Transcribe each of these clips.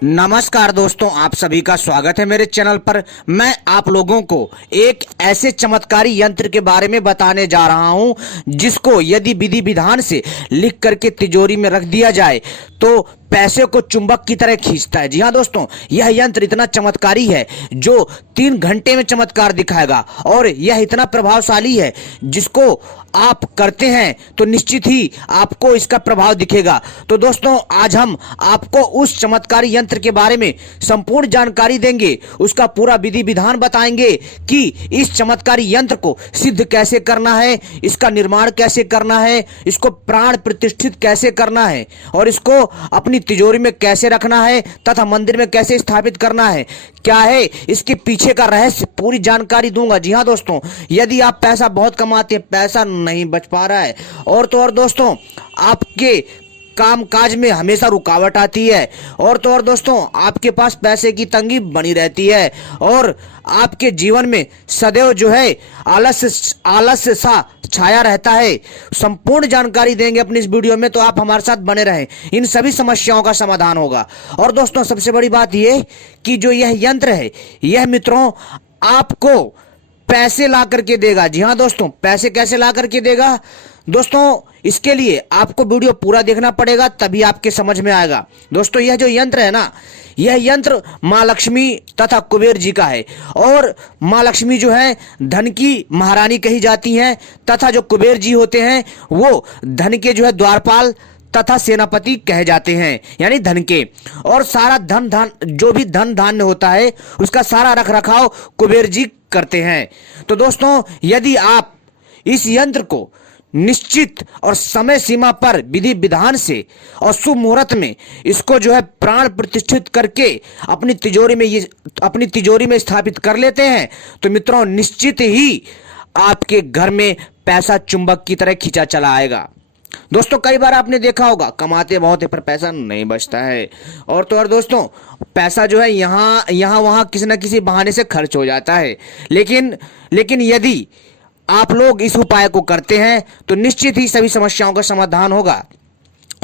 नमस्कार दोस्तों, आप सभी का स्वागत है मेरे चैनल पर। मैं आप लोगों को एक ऐसे चमत्कारी यंत्र के बारे में बताने जा रहा हूं जिसको यदि विधि विधान से लिख करके तिजोरी में रख दिया जाए तो पैसे को चुंबक की तरह खींचता है। जी हाँ दोस्तों, यह यंत्र इतना चमत्कारी है जो 3 घंटे में चमत्कार दिखाएगा और यह इतना प्रभावशाली है जिसको आप करते हैं तो निश्चित ही आपको इसका प्रभाव दिखेगा। तो दोस्तों, आज हम आपको उस चमत्कारी यंत्र के बारे में संपूर्ण जानकारी देंगे, उसका पूरा विधि विधान बताएंगे कि इस चमत्कारी यंत्र को सिद्ध कैसे करना है, इसका निर्माण कैसे करना है, इसको प्राण प्रतिष्ठित कैसे करना है और इसको अपनी तिजोरी में कैसे रखना है तथा मंदिर में कैसे स्थापित करना है, क्या है इसके पीछे का रहस्य, पूरी जानकारी दूंगा। जी हाँ दोस्तों, यदि आप पैसा बहुत कमाते हैं, पैसा नहीं बच पा रहा है और तो और दोस्तों आपके काम काज में हमेशा रुकावट आती है और तो और दोस्तों आपके पास पैसे की तंगी बनी रहती है और आपके जीवन में सदैव जो है आलस्य सा छाया रहता है, संपूर्ण जानकारी देंगे अपनी इस वीडियो में, तो आप हमारे साथ बने रहें। इन सभी समस्याओं का समाधान होगा। और दोस्तों सबसे बड़ी बात यह कि जो यह यंत्र है यह मित्रों आपको पैसे ला करके देगा। जी हाँ दोस्तों, पैसे कैसे ला करके देगा दोस्तों, इसके लिए आपको वीडियो पूरा देखना पड़ेगा, तभी आपके समझ में आएगा। दोस्तों यह जो यंत्र है ना, यह यंत्र माँ लक्ष्मी तथा कुबेर जी का है और माँ लक्ष्मी जो है धन की महारानी कही जाती हैं तथा जो कुबेर जी होते हैं वो धन के जो है द्वारपाल तथा सेनापति कहे जाते हैं, यानी धन के। और सारा धन जो भी धन धान्य होता है उसका सारा रख रखाव कुबेर जी करते हैं। तो दोस्तों यदि आप इस यंत्र को निश्चित और समय सीमा पर विधि विधान से और शुभ मुहूर्त में इसको जो है प्राण प्रतिष्ठित करके अपनी तिजोरी में स्थापित कर लेते हैं तो मित्रों निश्चित ही आपके घर में पैसा चुंबक की तरह खींचा चला आएगा। दोस्तों कई बार आपने देखा होगा कमाते बहुत है पर पैसा नहीं बचता है और तो और दोस्तों पैसा जो है यहाँ वहां किसी न किसी बहाने से खर्च हो जाता है। लेकिन यदि आप लोग इस उपाय को करते हैं तो निश्चित ही सभी समस्याओं का समाधान होगा।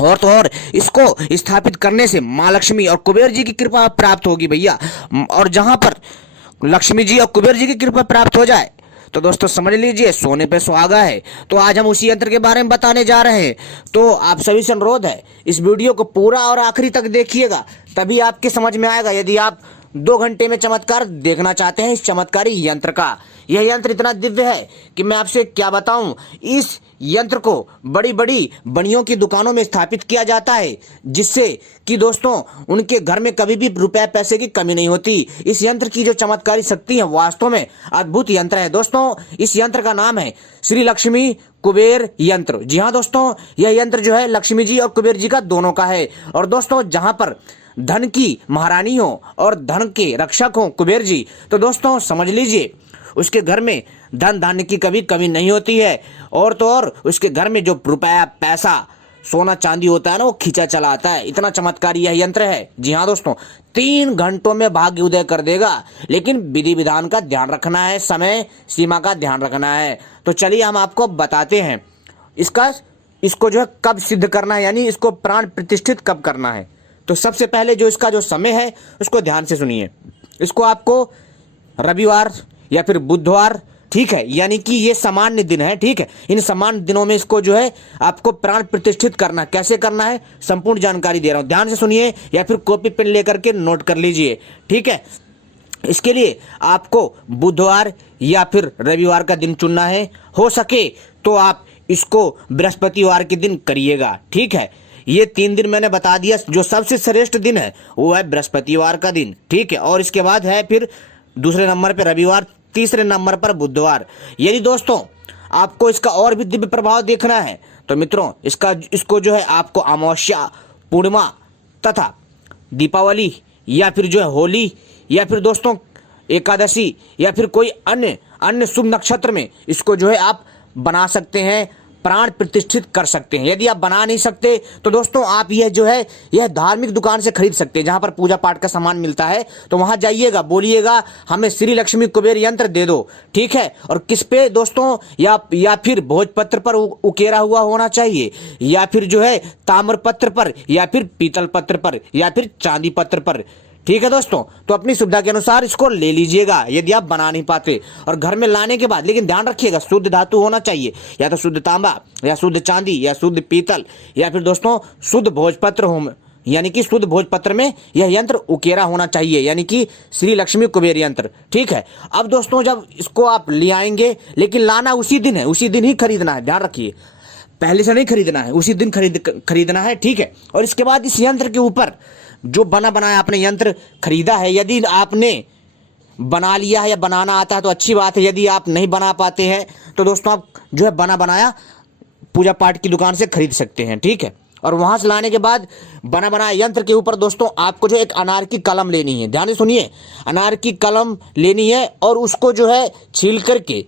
और तो और इसको स्थापित करने से माँ लक्ष्मी और कुबेर जी की कृपा प्राप्त होगी भैया। और जहां पर लक्ष्मी जी और कुबेर जी की कृपा प्राप्त हो जाए तो दोस्तों समझ लीजिए सोने पे सुहागा है। तो आज हम उसी यंत्र के बारे में बताने जा रहे हैं, तो आप सभी से अनुरोध है इस वीडियो को पूरा और आखिरी तक देखिएगा, तभी आपके समझ में आएगा। यदि आप 2 घंटे में चमत्कार देखना चाहते हैं इस चमत्कारी यंत्र का, यह यंत्र इतना दिव्य है कि मैं आपसे क्या बताऊं। इस यंत्र को बड़ी बड़ी बनियों की दुकानों में स्थापित किया जाता है जिससे कि दोस्तों उनके घर में कभी भी रुपए पैसे की कमी नहीं होती। इस यंत्र की जो चमत्कारी शक्ति है वास्तव में अद्भुत यंत्र है। दोस्तों इस यंत्र का नाम है श्री लक्ष्मी कुबेर यंत्र। जी हाँ दोस्तों, यह यंत्र जो है लक्ष्मी जी और कुबेर जी का दोनों का है। और दोस्तों जहां पर धन की महारानी हो और धन के रक्षक हो कुबेर जी, तो दोस्तों समझ लीजिए उसके घर में धन धान्य की कभी कमी नहीं होती है और तो और उसके घर में जो रुपया पैसा सोना चांदी होता है ना वो खींचा चला आता है। इतना चमत्कारी यह यंत्र है। जी हाँ दोस्तों, 3 घंटों में भाग्य उदय कर देगा, लेकिन विधि विधान का ध्यान रखना है, समय सीमा का ध्यान रखना है। तो चलिए हम आपको बताते हैं इसको जो है कब सिद्ध करना है, यानी इसको प्राण प्रतिष्ठित कब करना है। तो सबसे पहले जो इसका जो समय है उसको ध्यान से सुनिए। इसको आपको रविवार या फिर बुधवार, ठीक है, यानी कि ये सामान्य दिन है, ठीक है, इन सामान्य दिनों में इसको जो है आपको प्राण प्रतिष्ठित करना, कैसे करना है संपूर्ण जानकारी दे रहा हूं, ध्यान से सुनिए या फिर कॉपी पेन लेकर के नोट कर लीजिए, ठीक है। इसके लिए आपको बुधवार या फिर रविवार का दिन चुनना है, हो सके तो आप इसको बृहस्पतिवार के दिन करिएगा, ठीक है। ये 3 दिन मैंने बता दिया, जो सबसे श्रेष्ठ दिन है वो है बृहस्पतिवार का दिन, ठीक है। और इसके बाद है फिर दूसरे नंबर पर रविवार, तीसरे नंबर पर बुधवार। यदि दोस्तों आपको इसका और भी दिव्य प्रभाव देखना है तो मित्रों इसको जो है आपको अमावस्या, पूर्णिमा तथा दीपावली या फिर जो है होली या फिर दोस्तों एकादशी या फिर कोई अन्य शुभ नक्षत्र में इसको जो है आप बना सकते हैं, प्राण प्रतिष्ठित कर सकते हैं। यदि आप बना नहीं सकते तो दोस्तों आप यह जो है यह धार्मिक दुकान से खरीद सकते हैं, जहां पर पूजा पाठ का सामान मिलता है। तो वहां जाइएगा, बोलिएगा हमें श्री लक्ष्मी कुबेर यंत्र दे दो, ठीक है। और किस पे दोस्तों, या फिर भोजपत्र पर उकेरा हुआ होना चाहिए, या फिर जो है ताम्रपत्र पर, या फिर पीतल पत्र पर, या फिर चांदी पत्र पर, ठीक है दोस्तों। तो अपनी सुविधा के अनुसार इसको ले लीजिएगा यदि आप बना नहीं पाते। और घर में लाने के बाद लेकिन ध्यान रखिएगा शुद्ध धातु होना चाहिए, या तो शुद्ध तांबा, या शुद्ध चांदी, या शुद्ध पीतल, या फिर दोस्तों शुद्ध भोजपत्र हो, यानी कि शुद्ध भोजपत्र में यह यंत्र उकेरा होना चाहिए, यानी कि श्री लक्ष्मी कुबेर यंत्र, ठीक है। अब दोस्तों जब इसको आप ले आएंगे, लेकिन लाना उसी दिन है, उसी दिन ही खरीदना है, ध्यान रखिए, पहले से नहीं खरीदना है, उसी दिन खरीदना है, ठीक है। और इसके बाद इस यंत्र के ऊपर जो बना बनाया आपने यंत्र खरीदा है, यदि आपने बना लिया है या बनाना आता है तो अच्छी बात है। यदि आप नहीं बना पाते हैं तो दोस्तों आप जो है बना बनाया पूजा पाठ की दुकान से खरीद सकते हैं, ठीक है। और वहां से लाने के बाद बना बनाया यंत्र के ऊपर दोस्तों आपको जो एक अनार की कलम लेनी है, ध्यान से सुनिए, अनार की कलम लेनी है और उसको जो है छील करके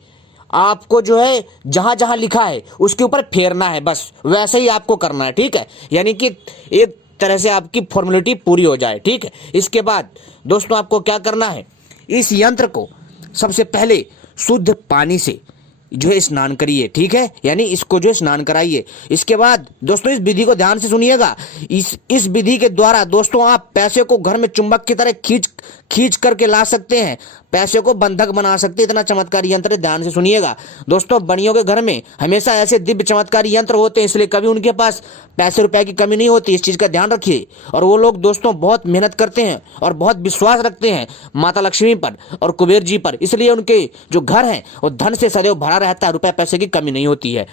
आपको जो है जहां जहां लिखा है उसके ऊपर फेरना है, बस वैसे ही आपको करना है, ठीक है। यानी कि एक तरह से आपकी फॉर्मेलिटी पूरी हो जाए, ठीक है। इसके बाद दोस्तों आपको क्या करना है, इस यंत्र को सबसे पहले शुद्ध पानी से जो है स्नान करिए, ठीक है, यानी इसको जो है स्नान कराइए। इसके बाद दोस्तों इस विधि को ध्यान से सुनिएगा, इस विधि के द्वारा दोस्तों आप पैसे को घर में चुंबक की तरह खींच करके ला सकते हैं, पैसे को बंधक बना सकते हैं। इतना चमत्कारी यंत्र है, ध्यान से सुनिएगा दोस्तों। बनियों के घर में हमेशा ऐसे दिव्य चमत्कारी यंत्र होते हैं, इसलिए कभी उनके पास पैसे रुपए की कमी नहीं होती, इस चीज का ध्यान रखिए। और वो लोग दोस्तों बहुत मेहनत करते हैं और बहुत विश्वास रखते हैं माता लक्ष्मी पर और कुबेर जी पर, इसलिए उनके जो घर हैं वो धन से सदैव भरा रहता है, रुपए पैसे की कमी नहीं होती है।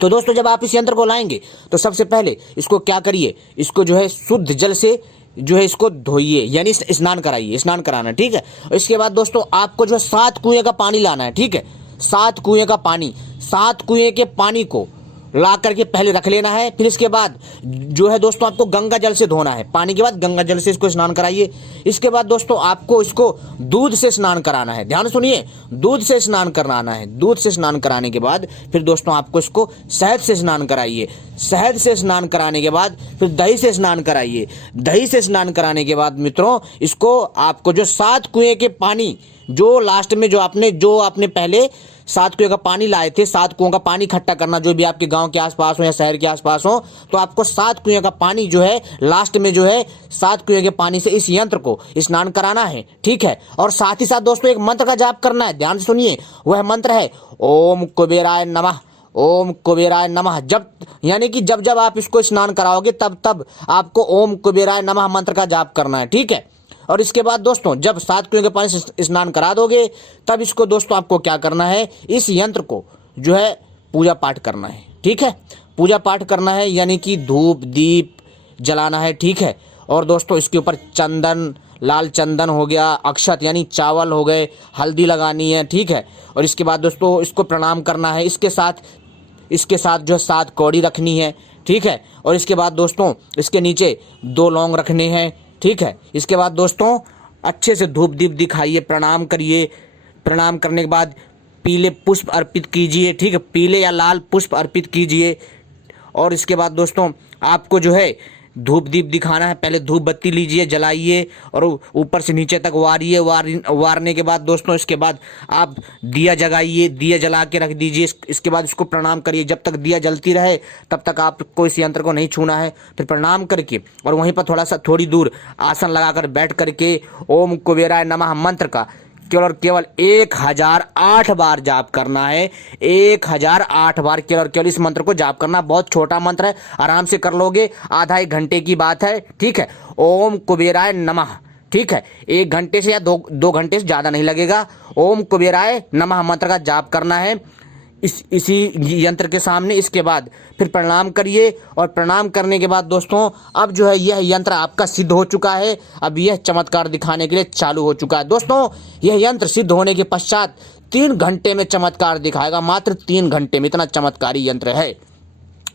तो दोस्तों जब आप इस यंत्र को लाएंगे तो सबसे पहले इसको क्या करिए, इसको जो है शुद्ध जल से जो है इसको धोइए, यानी स्नान कराइए, स्नान कराना, ठीक है। और इसके बाद दोस्तों आपको जो है 7 कुएं का पानी लाना है, ठीक है, 7 कुएं का पानी, 7 कुएं के पानी को ला करके पहले रख लेना है। फिर इसके बाद जो है दोस्तों आपको गंगा जल से धोना है, पानी के बाद गंगा जल से इसको स्नान कराइए। इसके बाद दोस्तों आपको इसको दूध से स्नान कराना है, ध्यान सुनिए, दूध से स्नान कराना है। दूध से स्नान कराने के बाद फिर दोस्तों आपको इसको शहद से स्नान कराइए, शहद से स्नान कराने के बाद फिर दही से स्नान कराइए, दही से स्नान कराने के बाद मित्रों इसको आपको जो 7 कुएं के पानी जो लास्ट में जो आपने पहले 7 कुएं का पानी लाए थे, 7 कुओं का पानी इकट्ठा करना, जो भी आपके गांव के आसपास हो या शहर के आसपास हो, तो आपको 7 कुएं का पानी जो है लास्ट में जो है 7 कुएं के पानी से इस यंत्र को स्नान कराना है, ठीक है। और साथ ही साथ दोस्तों एक मंत्र का जाप करना है, ध्यान से सुनिए, वह मंत्र है ओम कुबेराय नमः, ओम कुबेराय नमः। जब यानी कि जब जब आप इसको स्नान कराओगे तब तब आपको ओम कुबेराय नमः मंत्र का जाप करना है, ठीक है। और इसके बाद दोस्तों जब 7 कुएं के पानी से स्नान करा दोगे तब इसको दोस्तों आपको क्या करना है, इस यंत्र को जो है पूजा पाठ करना है, ठीक है, पूजा पाठ करना है, यानी कि धूप दीप जलाना है, ठीक है। और दोस्तों इसके ऊपर चंदन, लाल चंदन हो गया, अक्षत यानी चावल हो गए, हल्दी लगानी है, ठीक है। और इसके बाद दोस्तों इसको प्रणाम करना है, इसके साथ जो है 7 कौड़ी रखनी है, ठीक है। और इसके बाद दोस्तों इसके नीचे 2 लौंग रखने हैं, ठीक है। इसके बाद दोस्तों अच्छे से धूप दीप दिखाइए, प्रणाम करिए, प्रणाम करने के बाद पीले पुष्प अर्पित कीजिए, ठीक है, पीले या लाल पुष्प अर्पित कीजिए। और इसके बाद दोस्तों आपको जो है धूप दीप दिखाना है, पहले धूप बत्ती लीजिए, जलाइए और ऊपर से नीचे तक वारिए, वारने के बाद दोस्तों इसके बाद आप दिया जगाइए, दिया जला के रख दीजिए। इसके बाद इसको प्रणाम करिए, जब तक दिया जलती रहे तब तक आपको इस यंत्र को नहीं छूना है। फिर प्रणाम करके और वहीं पर थोड़ी दूर आसन लगाकर बैठ करके ओम कुबेराय नमः मंत्र का केवल और केवल 1008 बार जाप करना है, 1008 बार केवल और केवल इस मंत्र को जाप करना। बहुत छोटा मंत्र है, आराम से कर लोगे, आधा 1 घंटे की बात है, ठीक है। ओम कुबेराय नमः, ठीक है, 1 घंटे से या 2 घंटे से ज्यादा नहीं लगेगा। ओम कुबेराय नमः मंत्र का जाप करना है इसी यंत्र के सामने। इसके बाद फिर प्रणाम करिए और प्रणाम करने के बाद दोस्तों अब जो है यह यंत्र आपका सिद्ध हो चुका है, अब यह चमत्कार दिखाने के लिए चालू हो चुका है। दोस्तों यह यंत्र सिद्ध होने के पश्चात 3 घंटे में चमत्कार दिखाएगा, मात्र 3 घंटे में, इतना चमत्कारी यंत्र है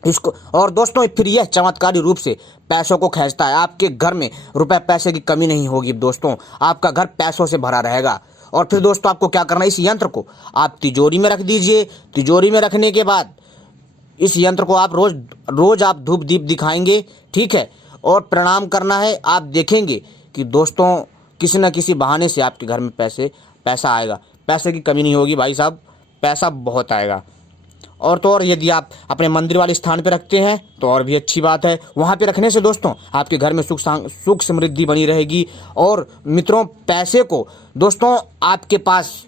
इसको। और दोस्तों फिर यह चमत्कारी रूप से पैसों को खींचता है, आपके घर में रुपए पैसे की कमी नहीं होगी दोस्तों, आपका घर पैसों से भरा रहेगा। और फिर दोस्तों आपको क्या करना है, इस यंत्र को आप तिजोरी में रख दीजिए। तिजोरी में रखने के बाद इस यंत्र को आप रोज रोज आप धूप दीप दिखाएंगे, ठीक है, और प्रणाम करना है। आप देखेंगे कि दोस्तों किसी न किसी बहाने से आपके घर में पैसा आएगा। पैसे की कमी नहीं होगी भाई साहब, पैसा बहुत आएगा। और तो और यदि आप अपने मंदिर वाले स्थान पे रखते हैं तो और भी अच्छी बात है। वहाँ पे रखने से दोस्तों आपके घर में सुख समृद्धि बनी रहेगी। और मित्रों, पैसे को दोस्तों आपके पास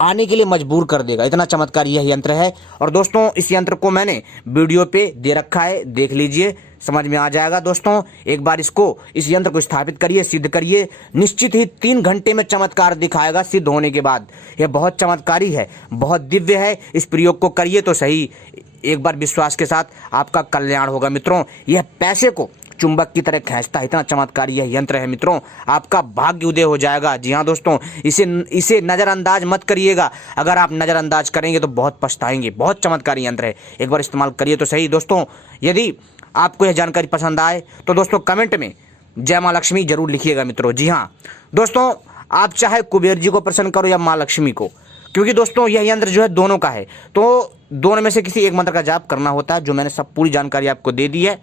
आने के लिए मजबूर कर देगा, इतना चमत्कारी यह यंत्र है। और दोस्तों इस यंत्र को मैंने वीडियो पे दे रखा है, देख लीजिए, समझ में आ जाएगा। दोस्तों एक बार इस यंत्र को स्थापित करिए, सिद्ध करिए, निश्चित ही 3 घंटे में चमत्कार दिखाएगा सिद्ध होने के बाद। यह बहुत चमत्कारी है, बहुत दिव्य है। इस प्रयोग को करिए तो सही, एक बार विश्वास के साथ आपका कल्याण होगा। मित्रों यह पैसे को चुंबक की तरह खींचता है, इतना चमत्कारी यह यंत्र है। मित्रों आपका भाग्य उदय हो जाएगा। जी हाँ दोस्तों, इसे नज़रअंदाज मत करिएगा। अगर आप नज़रअंदाज करेंगे तो बहुत पछताएंगे। बहुत चमत्कारी यंत्र है, एक बार इस्तेमाल करिए तो सही। दोस्तों यदि आपको यह जानकारी पसंद आए तो दोस्तों कमेंट में जय माँ लक्ष्मी जरूर लिखिएगा। मित्रों जी हाँ दोस्तों, आप चाहे कुबेर जी को प्रसन्न करो या माँ लक्ष्मी को, क्योंकि दोस्तों यह यंत्र जो है दोनों का है, तो दोनों में से किसी एक मंत्र का जाप करना होता है, जो मैंने सब पूरी जानकारी आपको दे दी है।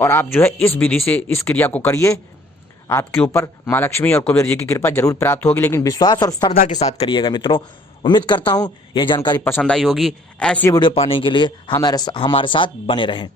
और आप जो है इस विधि से इस क्रिया को करिए, आपके ऊपर माँ लक्ष्मी और कुबेर जी की कृपा जरूर प्राप्त होगी, लेकिन विश्वास और श्रद्धा के साथ करिएगा। मित्रों उम्मीद करता हूँ यह जानकारी पसंद आई होगी। ऐसी वीडियो पाने के लिए हमारे साथ बने रहें।